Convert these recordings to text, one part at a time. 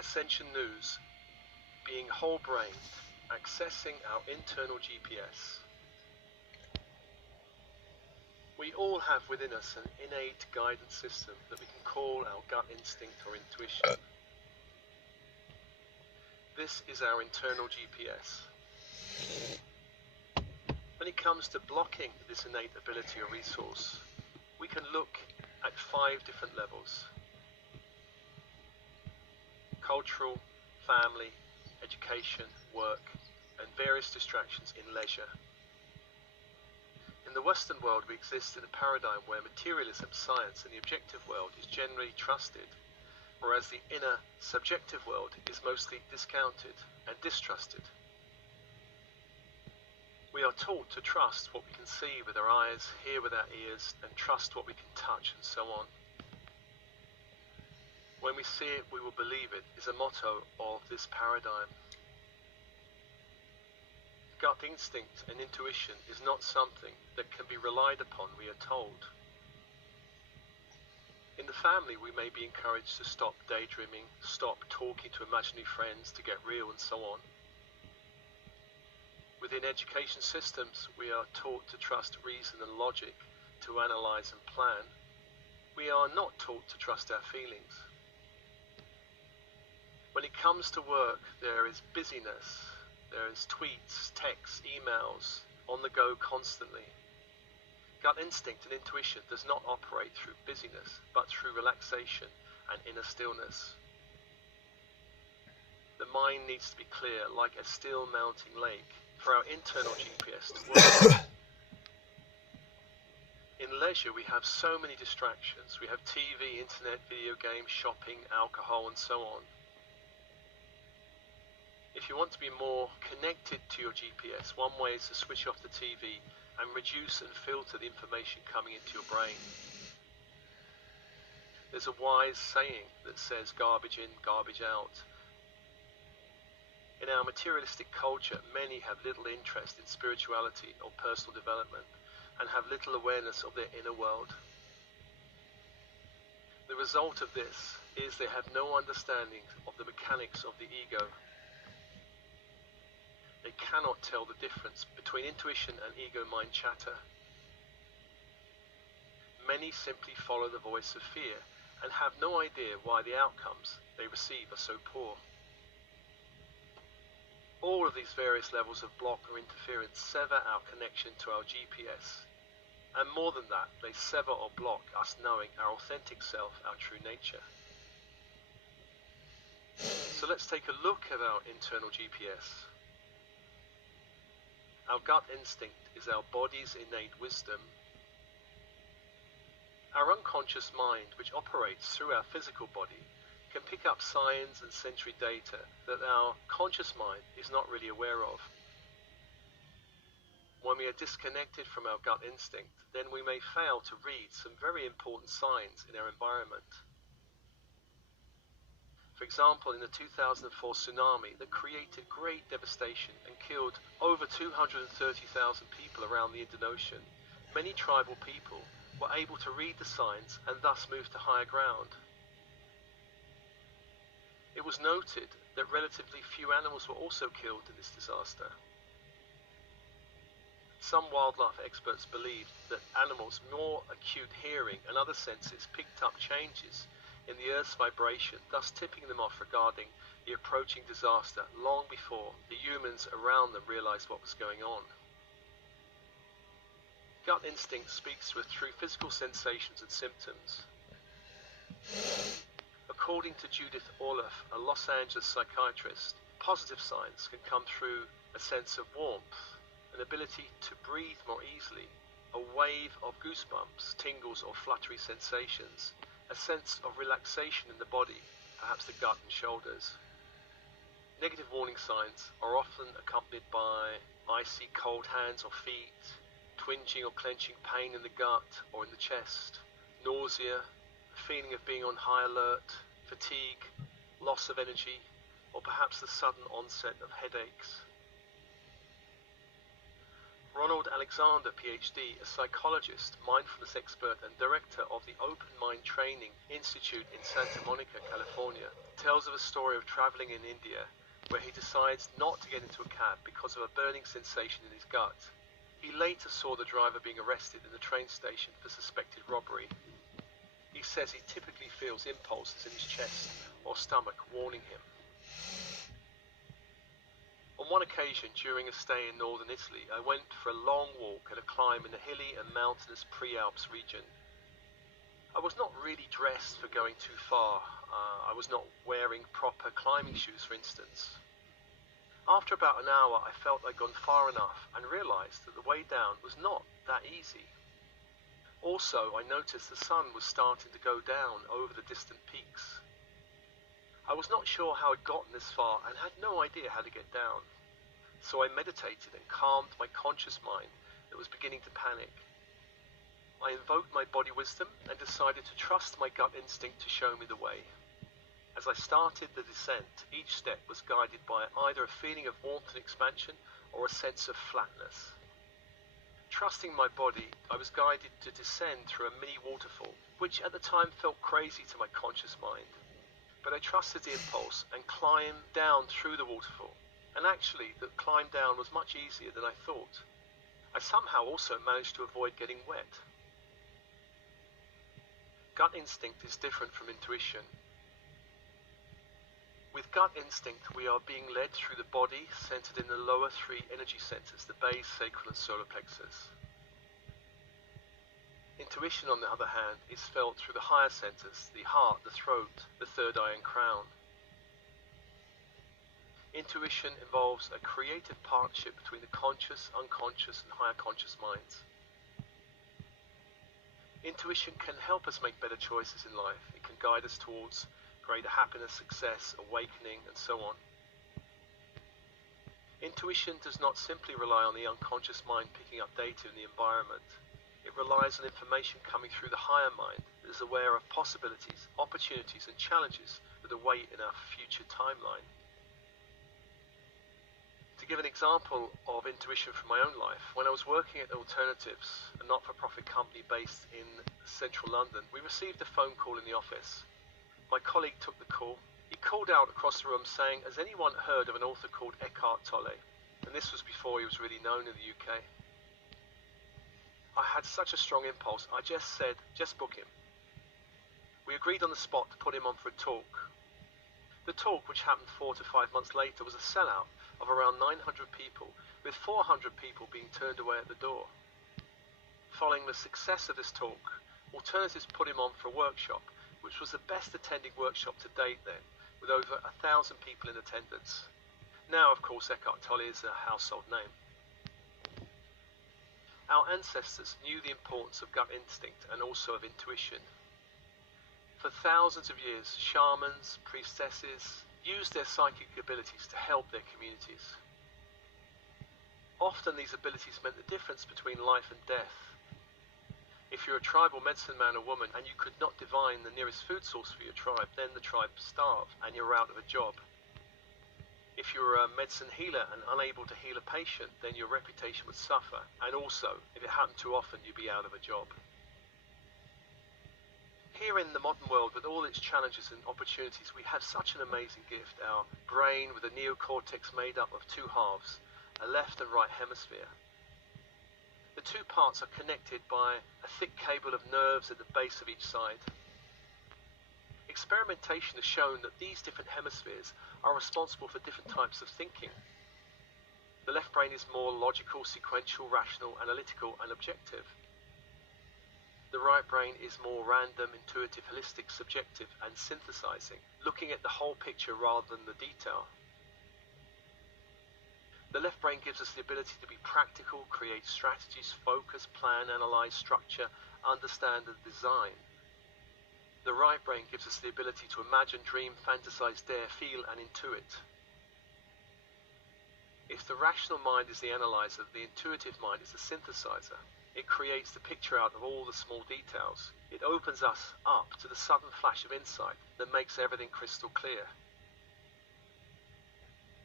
Ascension News, being whole-brained, accessing our internal GPS. We all have within us an innate guidance system that we can call our gut instinct or intuition. This is our internal GPS. When it comes to blocking this innate ability or resource, we can look at 5 different levels: cultural, family, education, work, and various distractions in leisure. In the Western world, we exist in a paradigm where materialism, science, and the objective world is generally trusted, whereas the inner, subjective world is mostly discounted and distrusted. We are taught to trust what we can see with our eyes, hear with our ears, and trust what we can touch, and so on. When we see it, we will believe it, is a motto of this paradigm. Gut instinct and intuition is not something that can be relied upon, we are told. In the family, we may be encouraged to stop daydreaming, stop talking to imaginary friends, to get real, and so on. Within education systems, we are taught to trust reason and logic, to analyze and plan. We are not taught to trust our feelings. When it comes to work, there is busyness. There is tweets, texts, emails, on the go constantly. Gut instinct and intuition does not operate through busyness, but through relaxation and inner stillness. The mind needs to be clear, like a still mounting lake, for our internal GPS to work. In leisure, we have so many distractions. We have TV, internet, video games, shopping, alcohol, and so on. If you want to be more connected to your GPS, one way is to switch off the TV and reduce and filter the information coming into your brain. There's a wise saying that says garbage in, garbage out. In our materialistic culture, many have little interest in spirituality or personal development and have little awareness of their inner world. The result of this is they have no understanding of the mechanics of the ego. They cannot tell the difference between intuition and ego-mind chatter. Many simply follow the voice of fear and have no idea why the outcomes they receive are so poor. All of these various levels of block or interference sever our connection to our GPS. And more than that, they sever or block us knowing our authentic self, our true nature. So let's take a look at our internal GPS. Our gut instinct is our body's innate wisdom. Our unconscious mind, which operates through our physical body, can pick up signs and sensory data that our conscious mind is not really aware of. When we are disconnected from our gut instinct, then we may fail to read some very important signs in our environment. For example, in the 2004 tsunami that created great devastation and killed over 230,000 people around the Indian Ocean, many tribal people were able to read the signs and thus move to higher ground. It was noted that relatively few animals were also killed in this disaster. Some wildlife experts believed that animals' more acute hearing and other senses picked up changes in the Earth's vibration, thus tipping them off regarding the approaching disaster long before the humans around them realized what was going on. Gut instinct speaks to us through physical sensations and symptoms. According to Judith Orloff, a Los Angeles psychiatrist, positive signs can come through a sense of warmth, an ability to breathe more easily, a wave of goosebumps, tingles, or fluttery sensations, a sense of relaxation in the body, perhaps the gut and shoulders. Negative warning signs are often accompanied by icy cold hands or feet, twinging or clenching pain in the gut or in the chest, nausea, a feeling of being on high alert, fatigue, loss of energy, or perhaps the sudden onset of headaches. Ronald Alexander, PhD, a psychologist, mindfulness expert and director of the Open Mind Training Institute in Santa Monica, California, tells of a story of traveling in India where he decides not to get into a cab because of a burning sensation in his gut. He later saw the driver being arrested in the train station for suspected robbery. He says he typically feels impulses in his chest or stomach warning him. On one occasion, during a stay in northern Italy, I went for a long walk and a climb in the hilly and mountainous Pre-Alps region. I was not really dressed for going too far. I was not wearing proper climbing shoes, for instance. After about an hour, I felt I'd gone far enough and realized that the way down was not that easy. Also, I noticed the sun was starting to go down over the distant peaks. I was not sure how I'd gotten this far and had no idea how to get down. So I meditated and calmed my conscious mind that was beginning to panic. I invoked my body wisdom and decided to trust my gut instinct to show me the way. As I started the descent, each step was guided by either a feeling of warmth and expansion or a sense of flatness. Trusting my body, I was guided to descend through a mini waterfall, which at the time felt crazy to my conscious mind. But I trusted the impulse and climbed down through the waterfall. And actually, the climb down was much easier than I thought. I somehow also managed to avoid getting wet. Gut instinct is different from intuition. With gut instinct, we are being led through the body, centered in the lower three energy centers, the base, sacral, and solar plexus. Intuition, on the other hand, is felt through the higher centers, the heart, the throat, the third eye, and crown. Intuition involves a creative partnership between the conscious, unconscious, and higher conscious minds. Intuition can help us make better choices in life. It can guide us towards greater happiness, success, awakening, and so on. Intuition does not simply rely on the unconscious mind picking up data in the environment. It relies on information coming through the higher mind that is aware of possibilities, opportunities, and challenges that await in our future timeline. To give an example of intuition from my own life, when I was working at Alternatives, a not-for-profit company based in central London, we received a phone call in the office. My colleague took the call. He called out across the room saying, "Has anyone heard of an author called Eckhart Tolle?" And this was before he was really known in the UK. I had such a strong impulse, I just said, "Just book him." We agreed on the spot to put him on for a talk. The talk, which happened 4 to 5 months later, was a sellout of around 900 people, with 400 people being turned away at the door. Following the success of this talk, Alternatives put him on for a workshop, which was the best attended workshop to date then, with over 1,000 people in attendance. Now, of course, Eckhart Tolle is a household name. Our ancestors knew the importance of gut instinct and also of intuition. For thousands of years, shamans, priestesses used their psychic abilities to help their communities. Often these abilities meant the difference between life and death. If you're a tribal medicine man or woman and you could not divine the nearest food source for your tribe, then the tribe starved and you're out of a job. If you were a medicine healer and unable to heal a patient, then your reputation would suffer, and also, if it happened too often, you'd be out of a job. Here in the modern world, with all its challenges and opportunities, we have such an amazing gift, our brain with a neocortex made up of two halves, a left and right hemisphere. The two parts are connected by a thick cable of nerves at the base of each side. Experimentation has shown that these different hemispheres are responsible for different types of thinking. The left brain is more logical, sequential, rational, analytical, and objective. The right brain is more random, intuitive, holistic, subjective, and synthesizing, looking at the whole picture rather than the detail. The left brain gives us the ability to be practical, create strategies, focus, plan, analyze, structure, understand, and design. The right brain gives us the ability to imagine, dream, fantasize, dare, feel, and intuit. If the rational mind is the analyzer, the intuitive mind is the synthesizer. It creates the picture out of all the small details. It opens us up to the sudden flash of insight that makes everything crystal clear.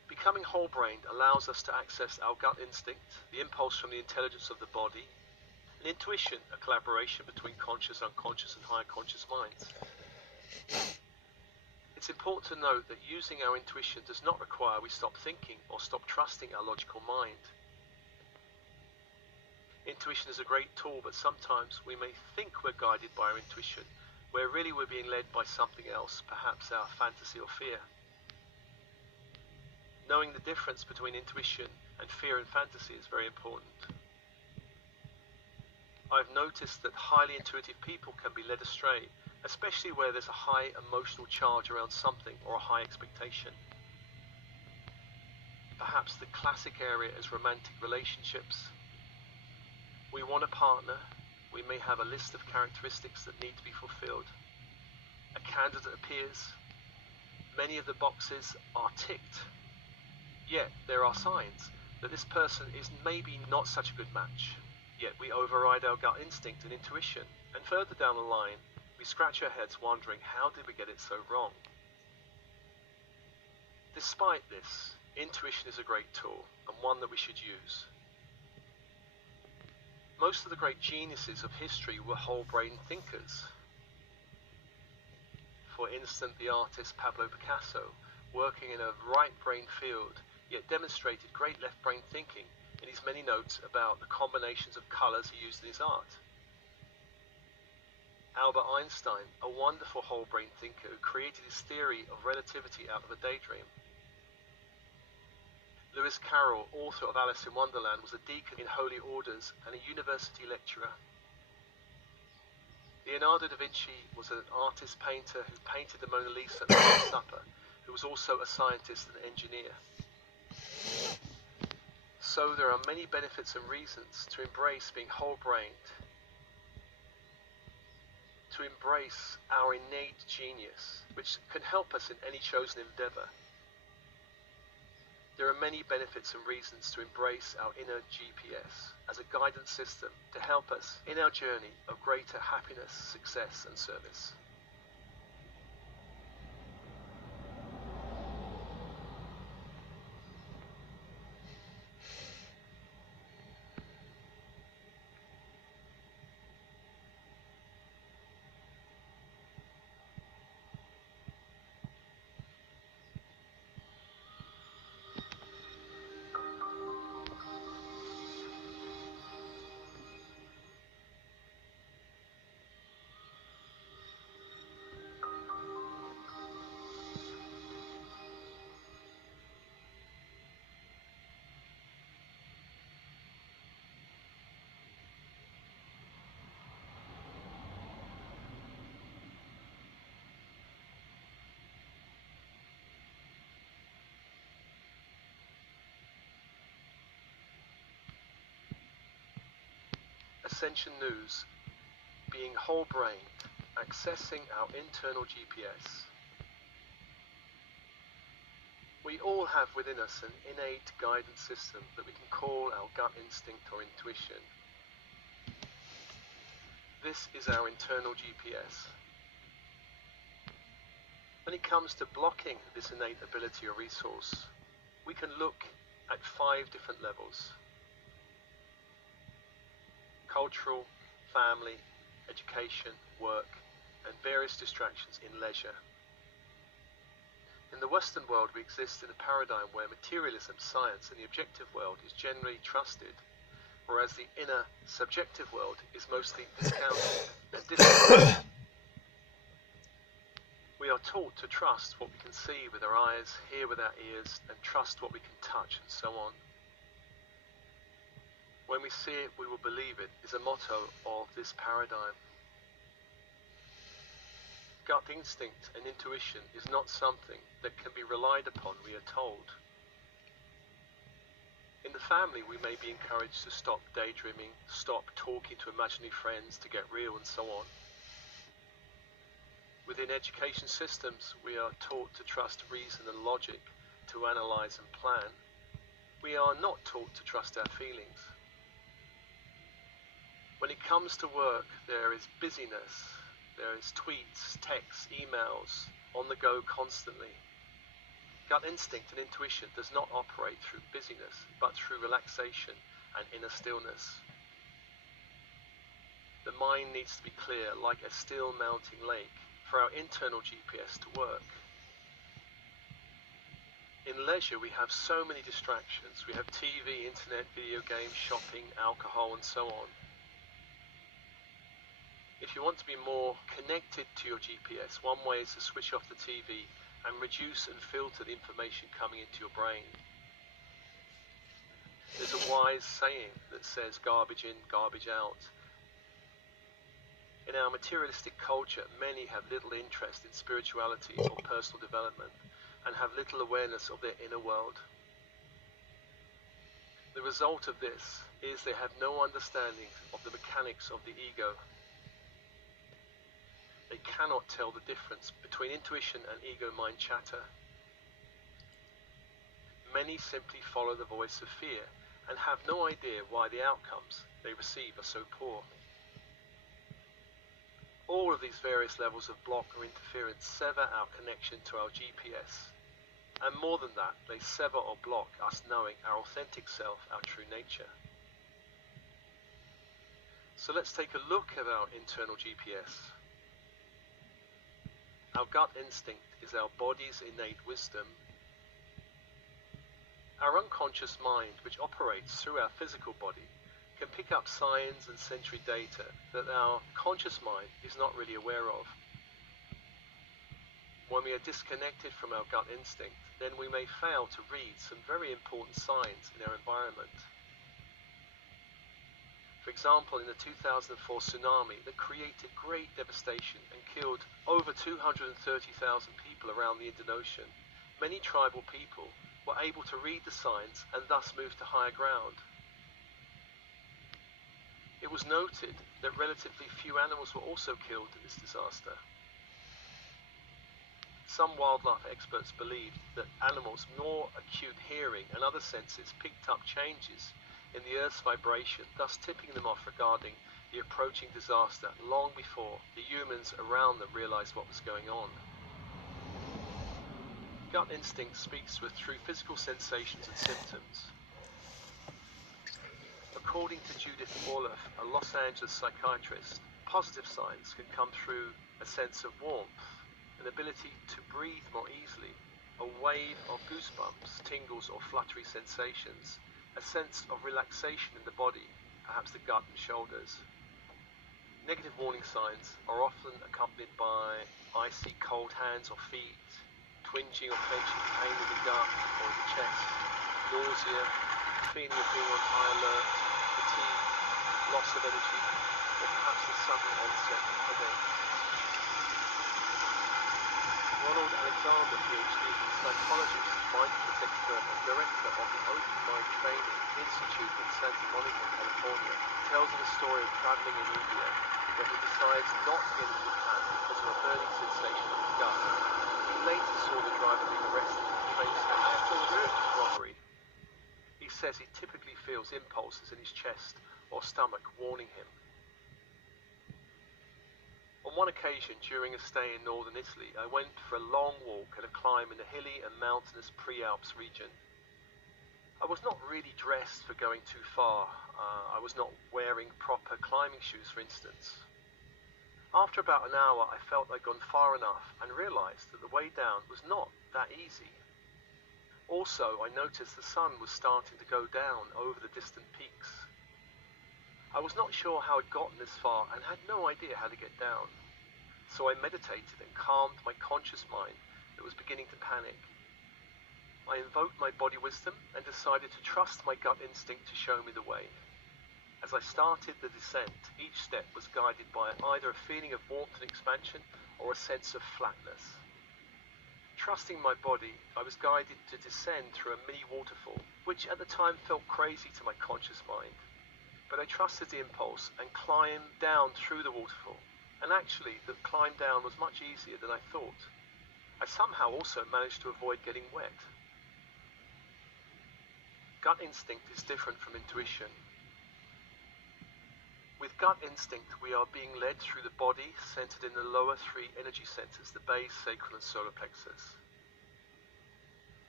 Becoming whole-brained allows us to access our gut instinct, the impulse from the intelligence of the body, and intuition, a collaboration between conscious, unconscious, and higher conscious minds. It's important to note that using our intuition does not require we stop thinking or stop trusting our logical mind. Intuition is a great tool, but sometimes we may think we're guided by our intuition, where really we're being led by something else, perhaps our fantasy or fear. Knowing the difference between intuition and fear and fantasy is very important. I've noticed that highly intuitive people can be led astray, especially where there's a high emotional charge around something or a high expectation. Perhaps the classic area is romantic relationships. We want a partner. We may have a list of characteristics that need to be fulfilled. A candidate appears. Many of the boxes are ticked. Yet there are signs that this person is maybe not such a good match. Yet we override our gut instinct and intuition, and further down the line, we scratch our heads wondering, how did we get it so wrong? Despite this, intuition is a great tool, and one that we should use. Most of the great geniuses of history were whole-brain thinkers. For instance, the artist Pablo Picasso, working in a right-brain field, yet demonstrated great left-brain thinking in his many notes about the combinations of colors he used in his art. Albert Einstein, a wonderful whole-brain thinker who created his theory of relativity out of a daydream. Lewis Carroll, author of Alice in Wonderland, was a deacon in holy orders and a university lecturer. Leonardo da Vinci was an artist painter who painted the Mona Lisa at the Last Supper, who was also a scientist and engineer. So there are many benefits and reasons to embrace being whole-brained, to embrace our innate genius, which can help us in any chosen endeavor. There are many benefits and reasons to embrace our inner GPS as a guidance system to help us in our journey of greater happiness, success, and service. Ascension News, being whole-brained, accessing our internal GPS. We all have within us an innate guidance system that we can call our gut instinct or intuition. This is our internal GPS. When it comes to blocking this innate ability or resource, we can look at 5 different levels: cultural, family, education, work, and various distractions in leisure. In the Western world, we exist in a paradigm where materialism, science, and the objective world is generally trusted, whereas the inner, subjective world is mostly discounted and disregarded. We are taught to trust what we can see with our eyes, hear with our ears, and trust what we can touch, and so on. When we see it, we will believe it, is a motto of this paradigm. Gut instinct and intuition is not something that can be relied upon, we are told. In the family, we may be encouraged to stop daydreaming, stop talking to imaginary friends, to get real, and so on. Within education systems, we are taught to trust reason and logic, to analyze and plan. We are not taught to trust our feelings. When it comes to work, there is busyness, there is tweets, texts, emails, on the go constantly. Gut instinct and intuition does not operate through busyness, but through relaxation and inner stillness. The mind needs to be clear, like a still mounting lake, for our internal GPS to work. In leisure, we have so many distractions. We have TV, internet, video games, shopping, alcohol, and so on. If you want to be more connected to your GPS, one way is to switch off the TV and reduce and filter the information coming into your brain. There's a wise saying that says garbage in, garbage out. In our materialistic culture, many have little interest in spirituality or personal development and have little awareness of their inner world. The result of this is they have no understanding of the mechanics of the ego. They cannot tell the difference between intuition and ego-mind chatter. Many simply follow the voice of fear and have no idea why the outcomes they receive are so poor. All of these various levels of block or interference sever our connection to our GPS. And more than that, they sever or block us knowing our authentic self, our true nature. So let's take a look at our internal GPS. Our gut instinct is our body's innate wisdom. Our unconscious mind, which operates through our physical body, can pick up signs and sensory data that our conscious mind is not really aware of. When we are disconnected from our gut instinct, then we may fail to read some very important signs in our environment. For example, in the 2004 tsunami that created great devastation and killed over 230,000 people around the Indian Ocean, many tribal people were able to read the signs and thus move to higher ground. It was noted that relatively few animals were also killed in this disaster. Some wildlife experts believed that animals' more acute hearing and other senses picked up changes in the Earth's vibration, thus tipping them off regarding the approaching disaster long before the humans around them realized what was going on. Gut instinct speaks to us through physical sensations and symptoms. According to Judith Orloff, a Los Angeles psychiatrist, positive signs can come through a sense of warmth, an ability to breathe more easily, a wave of goosebumps, tingles or fluttery sensations, a sense of relaxation in the body, perhaps the gut and shoulders. Negative warning signs are often accompanied by icy cold hands or feet, twinging or clenching pain in the gut or in the chest, nausea, feeling of being on high alert, fatigue, loss of energy, or perhaps the sudden onset of headache. Ronald Alexander, PhD, psychologist, mindfulness expert and director of the Open Mind Training Institute in Santa Monica, California, tells of a story of traveling in India where he decides not to get into Japan because of a burning sensation in his gut. He later saw the driver being arrested for train robbery. He says he typically feels impulses in his chest or stomach warning him. On one occasion, during a stay in northern Italy, I went for a long walk and a climb in the hilly and mountainous Pre-Alps region. I was not really dressed for going too far. I was not wearing proper climbing shoes, for instance. After about an hour, I felt I'd gone far enough and realized that the way down was not that easy. Also, I noticed the sun was starting to go down over the distant peaks. I was not sure how I'd gotten this far and had no idea how to get down. So I meditated and calmed my conscious mind that was beginning to panic. I invoked my body wisdom and decided to trust my gut instinct to show me the way. As I started the descent, each step was guided by either a feeling of warmth and expansion or a sense of flatness. Trusting my body, I was guided to descend through a mini waterfall, which at the time felt crazy to my conscious mind. But I trusted the impulse and climbed down through the waterfall. And actually, the climb down was much easier than I thought. I somehow also managed to avoid getting wet. Gut instinct is different from intuition. With gut instinct, we are being led through the body, centered in the lower three energy centers, the base, sacral, and solar plexus.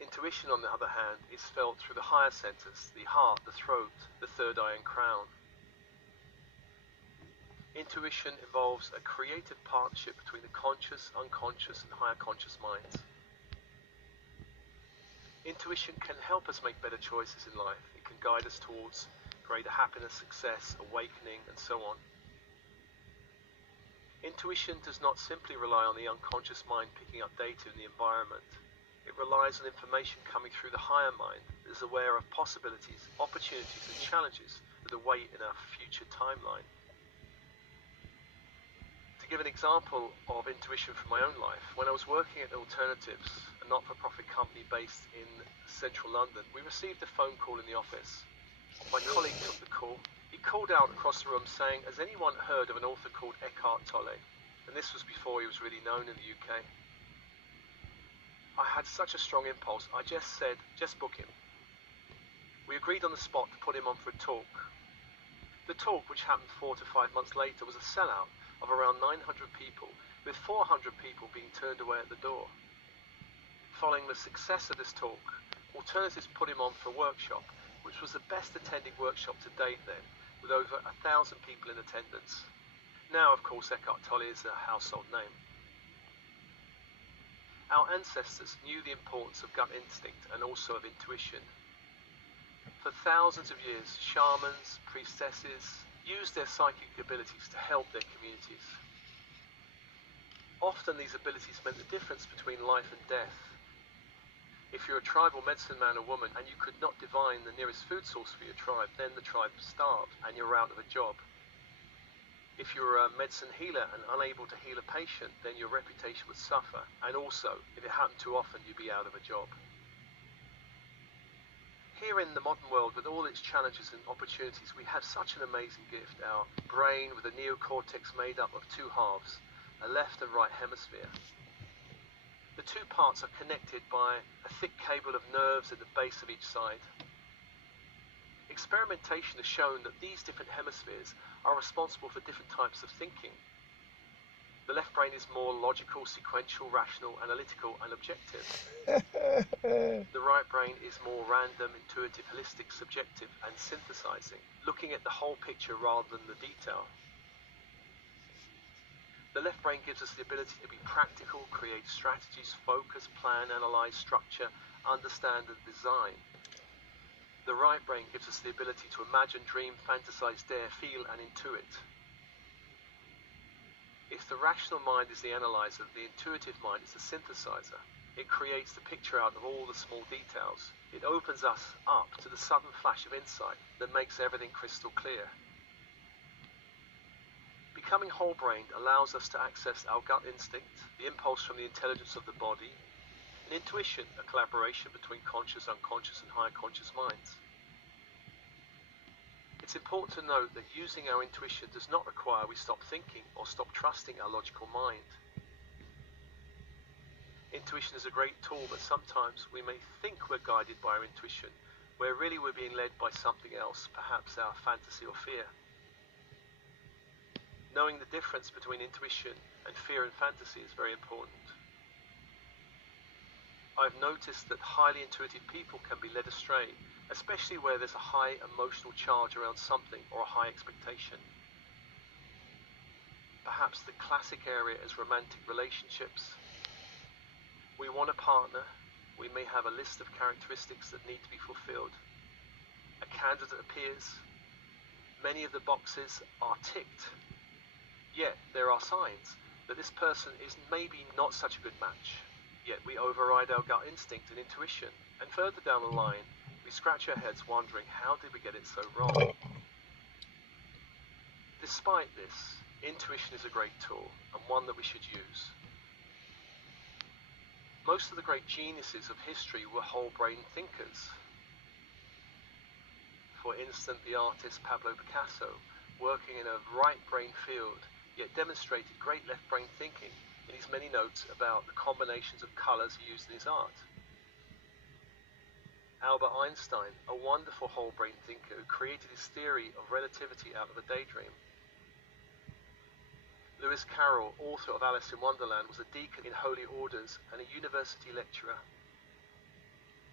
Intuition, on the other hand, is felt through the higher centers, the heart, the throat, the third eye and crown. Intuition involves a creative partnership between the conscious, unconscious, and higher conscious minds. Intuition can help us make better choices in life. It can guide us towards greater happiness, success, awakening, and so on. Intuition does not simply rely on the unconscious mind picking up data in the environment. It relies on information coming through the higher mind that is aware of possibilities, opportunities, and challenges that await in our future timeline. To give an example of intuition from my own life, when I was working at Alternatives, a not-for-profit company based in central London, we received a phone call in the office. My colleague took the call. He called out across the room saying, "Has anyone heard of an author called Eckhart Tolle?" And this was before he was really known in the UK. I had such a strong impulse, I just said, "Just book him." We agreed on the spot to put him on for a talk. The talk, which happened 4 to 5 months later, was a sellout of around 900 people, with 400 people being turned away at the door. Following the success of this talk, Alternatives put him on for a workshop, which was the best attended workshop to date then, with over 1,000 people in attendance. Now, of course, Eckhart Tolle is a household name. Our ancestors knew the importance of gut instinct and also of intuition. For thousands of years, shamans, priestesses used their psychic abilities to help their communities. Often these abilities meant the difference between life and death. If you're a tribal medicine man or woman and you could not divine the nearest food source for your tribe, then the tribe starved and you're out of a job. If you were a medicine healer and unable to heal a patient, then your reputation would suffer, and also, if it happened too often, you'd be out of a job. Here in the modern world, with all its challenges and opportunities, we have such an amazing gift, our brain with a neocortex made up of two halves, a left and right hemisphere. The two parts are connected by a thick cable of nerves at the base of each side. Experimentation has shown that these different hemispheres are responsible for different types of thinking. The left brain is more logical, sequential, rational, analytical, and objective. The right brain is more random, intuitive, holistic, subjective, and synthesizing, looking at the whole picture rather than the detail. The left brain gives us the ability to be practical, create strategies, focus, plan, analyze, structure, understand, and design. The right brain gives us the ability to imagine, dream, fantasize, dare, feel, and intuit. If the rational mind is the analyzer, the intuitive mind is the synthesizer. It creates the picture out of all the small details. It opens us up to the sudden flash of insight that makes everything crystal clear. Becoming whole-brained allows us to access our gut instinct, the impulse from the intelligence of the body, and intuition, a collaboration between conscious, unconscious, and higher conscious minds. It's important to note that using our intuition does not require we stop thinking or stop trusting our logical mind. Intuition is a great tool, but sometimes we may think we're guided by our intuition, where really we're being led by something else, perhaps our fantasy or fear. Knowing the difference between intuition and fear and fantasy is very important. I've noticed that highly intuitive people can be led astray, especially where there's a high emotional charge around something or a high expectation. Perhaps the classic area is romantic relationships. We want a partner. We may have a list of characteristics that need to be fulfilled. A candidate appears. Many of the boxes are ticked. Yet there are signs that this person is maybe not such a good match. Yet we override our gut instinct and intuition, and further down the line, we scratch our heads wondering, how did we get it so wrong? Despite this, intuition is a great tool, and one that we should use. Most of the great geniuses of history were whole-brain thinkers. For instance, the artist Pablo Picasso, working in a right-brain field, yet demonstrated great left-brain thinking in his many notes about the combinations of colors he used in his art. Albert Einstein, a wonderful whole-brain thinker who created his theory of relativity out of a daydream. Lewis Carroll, author of Alice in Wonderland, was a deacon in Holy Orders and a university lecturer.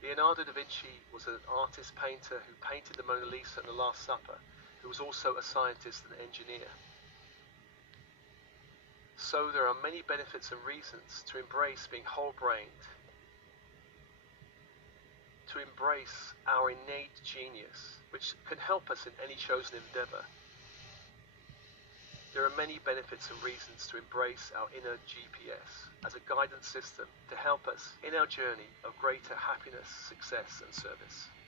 Leonardo da Vinci was an artist painter who painted the Mona Lisa and the Last Supper, who was also a scientist and engineer. So there are many benefits and reasons to embrace being whole-brained, to embrace our innate genius, which can help us in any chosen endeavor. There are many benefits and reasons to embrace our inner GPS as a guidance system to help us in our journey of greater happiness, success, and service.